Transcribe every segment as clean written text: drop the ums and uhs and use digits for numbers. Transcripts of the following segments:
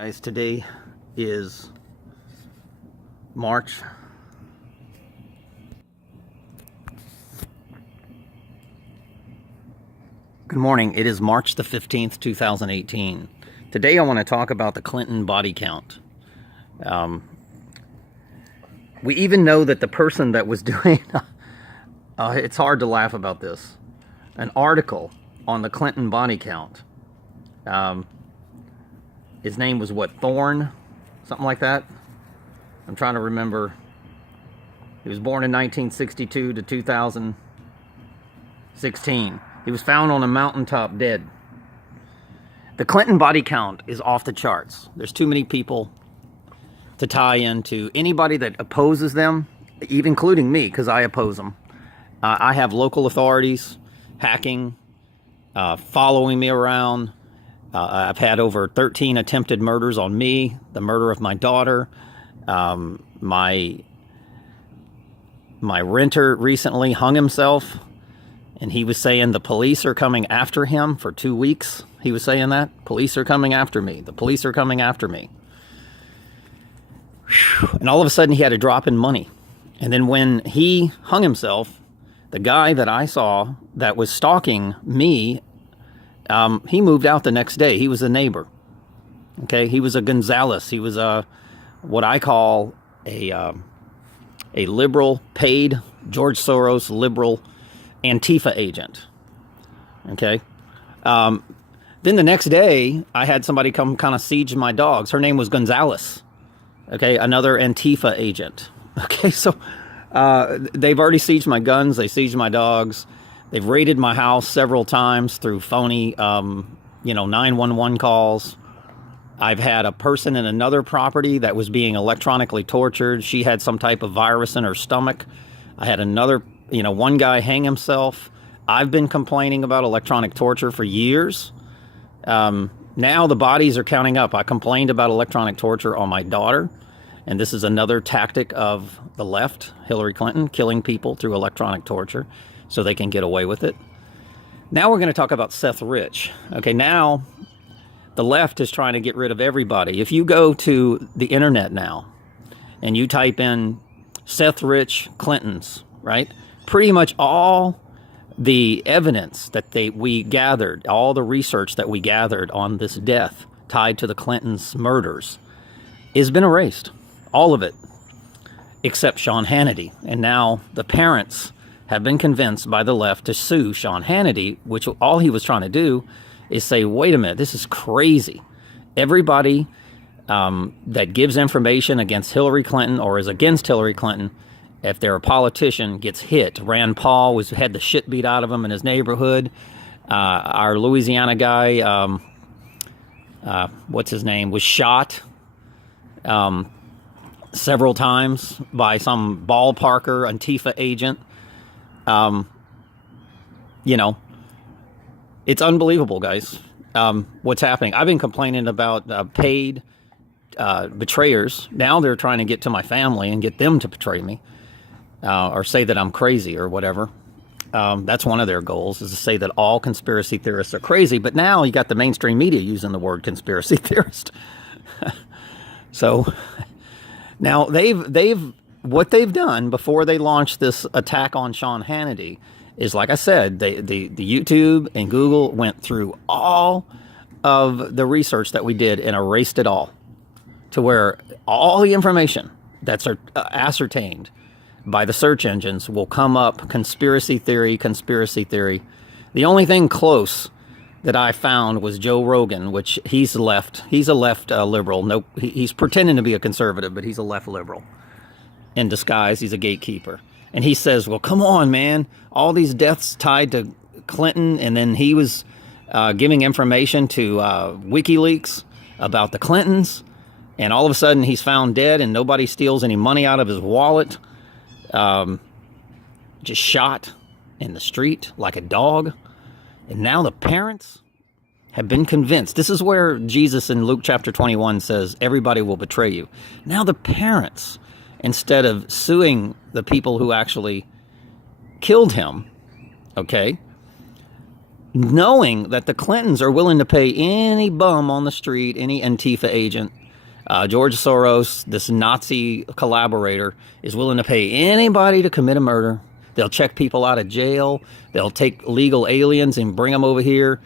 Guys, today is March. Good morning. It is March the 15th, 2018. Today I want to talk about the Clinton body count. We even know that the person that was doing, it's hard to laugh about this, an article on the Clinton body count. His name was what, Thorne? Something like that? I'm trying to remember. He was born in 1962 to 2016. He was found on a mountaintop dead. The Clinton body count is off the charts. There's too many people to tie into anybody that opposes them, even including me, because I oppose them. I have local authorities hacking, following me around. I've had over 13 attempted murders on me, the murder of my daughter. My renter recently hung himself, and he was saying the police are coming after him for 2 weeks. He was saying that. Police are coming after me. The police are coming after me. And all of a sudden he had a drop in money. And then when he hung himself, the guy that I saw that was stalking me, he moved out the next day. He was a neighbor. Okay, he was a Gonzalez. He was a what I call a liberal, paid George Soros liberal Antifa agent. Okay. Then the next day, I had somebody come kind of siege my dogs. Her name was Gonzalez. Okay, another Antifa agent. Okay, so they've already sieged my guns. They sieged my dogs. They've raided my house several times through phony, 911 calls. I've had a person in another property that was being electronically tortured. She had some type of virus in her stomach. I had another, one guy hang himself. I've been complaining about electronic torture for years. Now the bodies are counting up. I complained about electronic torture on my daughter. And this is another tactic of the left, Hillary Clinton, killing people through electronic torture so they can get away with it. Now we're going to talk about Seth Rich. Okay, now the left is trying to get rid of everybody. If you go to the internet now and you type in Seth Rich Clintons, right? Pretty much all the evidence that we gathered, all the research that we gathered on this death tied to the Clintons' murders has been erased. All of it, except Sean Hannity. And now the parents have been convinced by the left to sue Sean Hannity, which all he was trying to do is say, wait a minute, this is crazy. Everybody that gives information against Hillary Clinton or is against Hillary Clinton, if they're a politician, gets hit. Rand Paul had the shit beat out of him in his neighborhood. Our Louisiana guy, what's his name, was shot several times by some ballparker Antifa agent. It's unbelievable, guys, what's happening. I've been complaining about paid betrayers. Now they're trying to get to my family and get them to betray me or say that I'm crazy or whatever. That's one of their goals, is to say that all conspiracy theorists are crazy. But now you got the mainstream media using the word conspiracy theorist. So now what they've done before they launched this attack on Sean Hannity is, like I said, the YouTube and Google went through all of the research that we did and erased it all, to where all the information that's ascertained by the search engines will come up conspiracy theory. The only thing close that I found was Joe Rogan, which he's a left liberal. No, he's pretending to be a conservative, but he's a left liberal in disguise. He's a gatekeeper. And he says, well, come on, man, all these deaths tied to Clinton. And then he was giving information to WikiLeaks about the Clintons. And all of a sudden he's found dead and nobody steals any money out of his wallet. Just shot in the street like a dog. And now the parents have been convinced. This is where Jesus in Luke chapter 21 says, everybody will betray you. Now the parents, instead of suing the people who actually killed him, okay, knowing that the Clintons are willing to pay any bum on the street, any Antifa agent. George Soros, this Nazi collaborator, is willing to pay anybody to commit a murder. They'll check people out of jail. They'll take illegal aliens and bring them over here.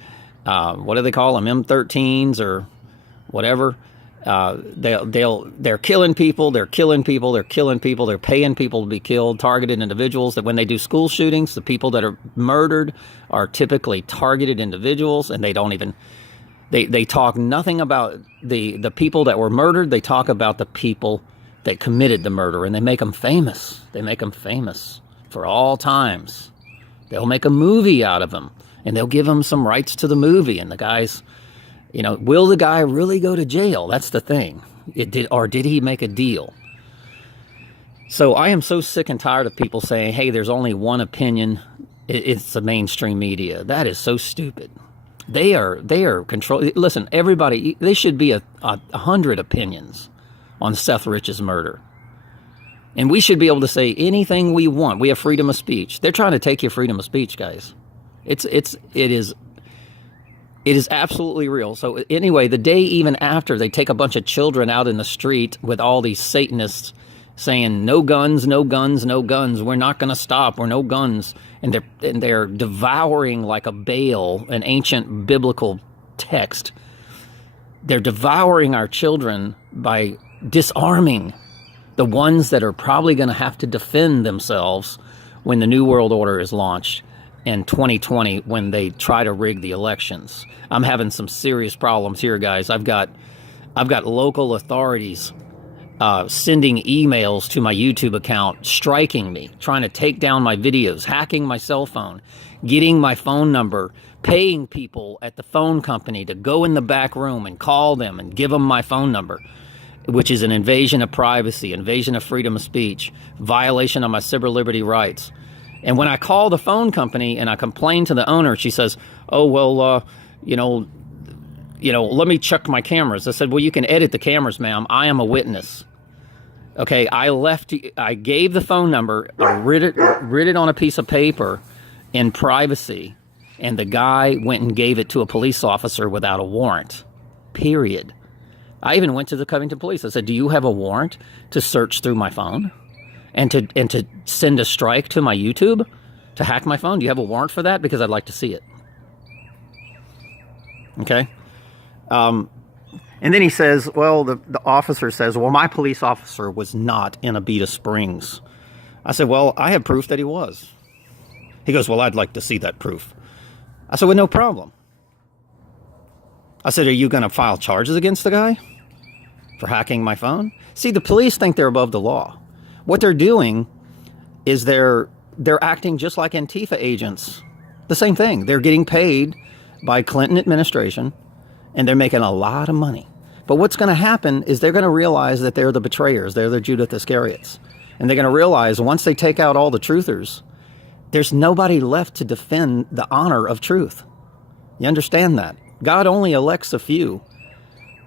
What do they call them? M13s or whatever. They're killing people. They're killing people. They're killing people. They're paying people to be killed. Targeted individuals. That when they do school shootings, the people that are murdered are typically targeted individuals, and they don't even. They talk nothing about the people that were murdered. They talk about the people that committed the murder, and they make them famous. They make them famous for all times. They'll make a movie out of them, and they'll give them some rights to the movie. And the guys, will the guy really go to jail? That's the thing. Did he make a deal? So I am so sick and tired of people saying, hey, there's only one opinion. It's the mainstream media. That is so stupid. They are controlling. Listen, everybody, they should be 100 opinions on Seth Rich's murder. And we should be able to say anything we want. We have freedom of speech. They're trying to take your freedom of speech, guys. It is absolutely real. So anyway, the day even after they take a bunch of children out in the street with all these Satanists saying no guns, no guns, no guns. We're not going to stop. We're no guns. And they're devouring like a Baal, an ancient biblical text. They're devouring our children by disarming the ones that are probably going to have to defend themselves when the New World Order is launched in 2020 when they try to rig the elections. I'm having some serious problems here, guys. I've got local authorities sending emails to my YouTube account, striking me, trying to take down my videos, hacking my cell phone, getting my phone number, paying people at the phone company to go in the back room and call them and give them my phone number, which is an invasion of privacy, invasion of freedom of speech, violation of my civil liberty rights. And when I call the phone company and I complain to the owner, she says, oh, well, let me check my cameras. I said, well, you can edit the cameras, ma'am. I am a witness. Okay, I gave the phone number, I writ it on a piece of paper in privacy, and the guy went and gave it to a police officer without a warrant, period. I even went to the Covington police. I said, do you have a warrant to search through my phone and to send a strike to my YouTube, to hack my phone? Do you have a warrant for that? Because I'd like to see it. Okay. And then he says, well, the officer says, well, my police officer was not in Abita Springs. I said, well, I have proof that he was. He goes, well, I'd like to see that proof. I said, well, no problem. I said, are you going to file charges against the guy for hacking my phone? See, the police think they're above the law. What they're doing is they're acting just like Antifa agents. The same thing. They're getting paid by Clinton administration, and they're making a lot of money. But what's going to happen is they're going to realize that they're the betrayers. They're the Judas Iscariots. And they're going to realize once they take out all the truthers, there's nobody left to defend the honor of truth. You understand that? God only elects a few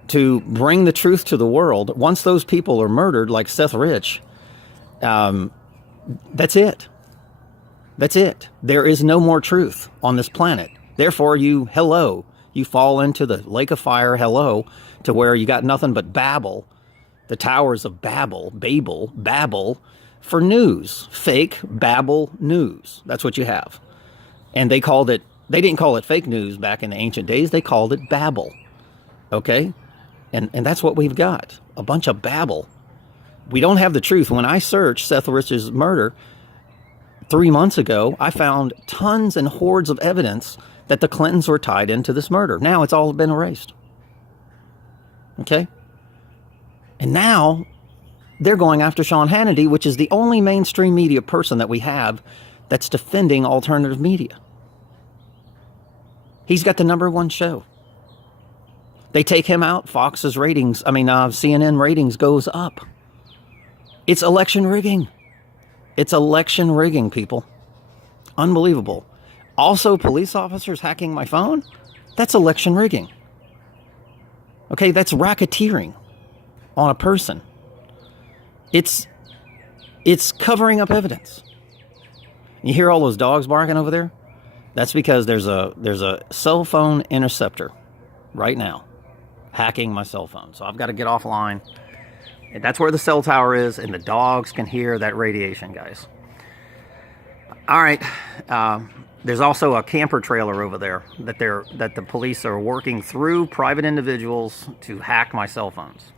to bring the truth to the world. Once those people are murdered, like Seth Rich, that's it. That's it. There is no more truth on this planet. Therefore, you fall into the lake of fire, to where you got nothing but Babel, the towers of Babel, for news, fake Babel news. That's what you have. And they didn't call it fake news back in the ancient days. They called it Babel. Okay? And that's what we've got. A bunch of Babel. We don't have the truth. When I searched Seth Rich's murder 3 months ago, I found tons and hordes of evidence that the Clintons were tied into this murder. Now it's all been erased. Okay? And now they're going after Sean Hannity, which is the only mainstream media person that we have that's defending alternative media. He's got the #1 show. They take him out, Fox's ratings, CNN ratings goes up. It's election rigging. It's election rigging, people. Unbelievable. Also, police officers hacking my phone? That's election rigging. Okay, that's racketeering on a person. It's covering up evidence. You hear all those dogs barking over there? That's because there's a cell phone interceptor right now hacking my cell phone. So I've got to get offline. And that's where the cell tower is, and the dogs can hear that radiation, guys. All right. There's also a camper trailer over there that the police are working through private individuals to hack my cell phones.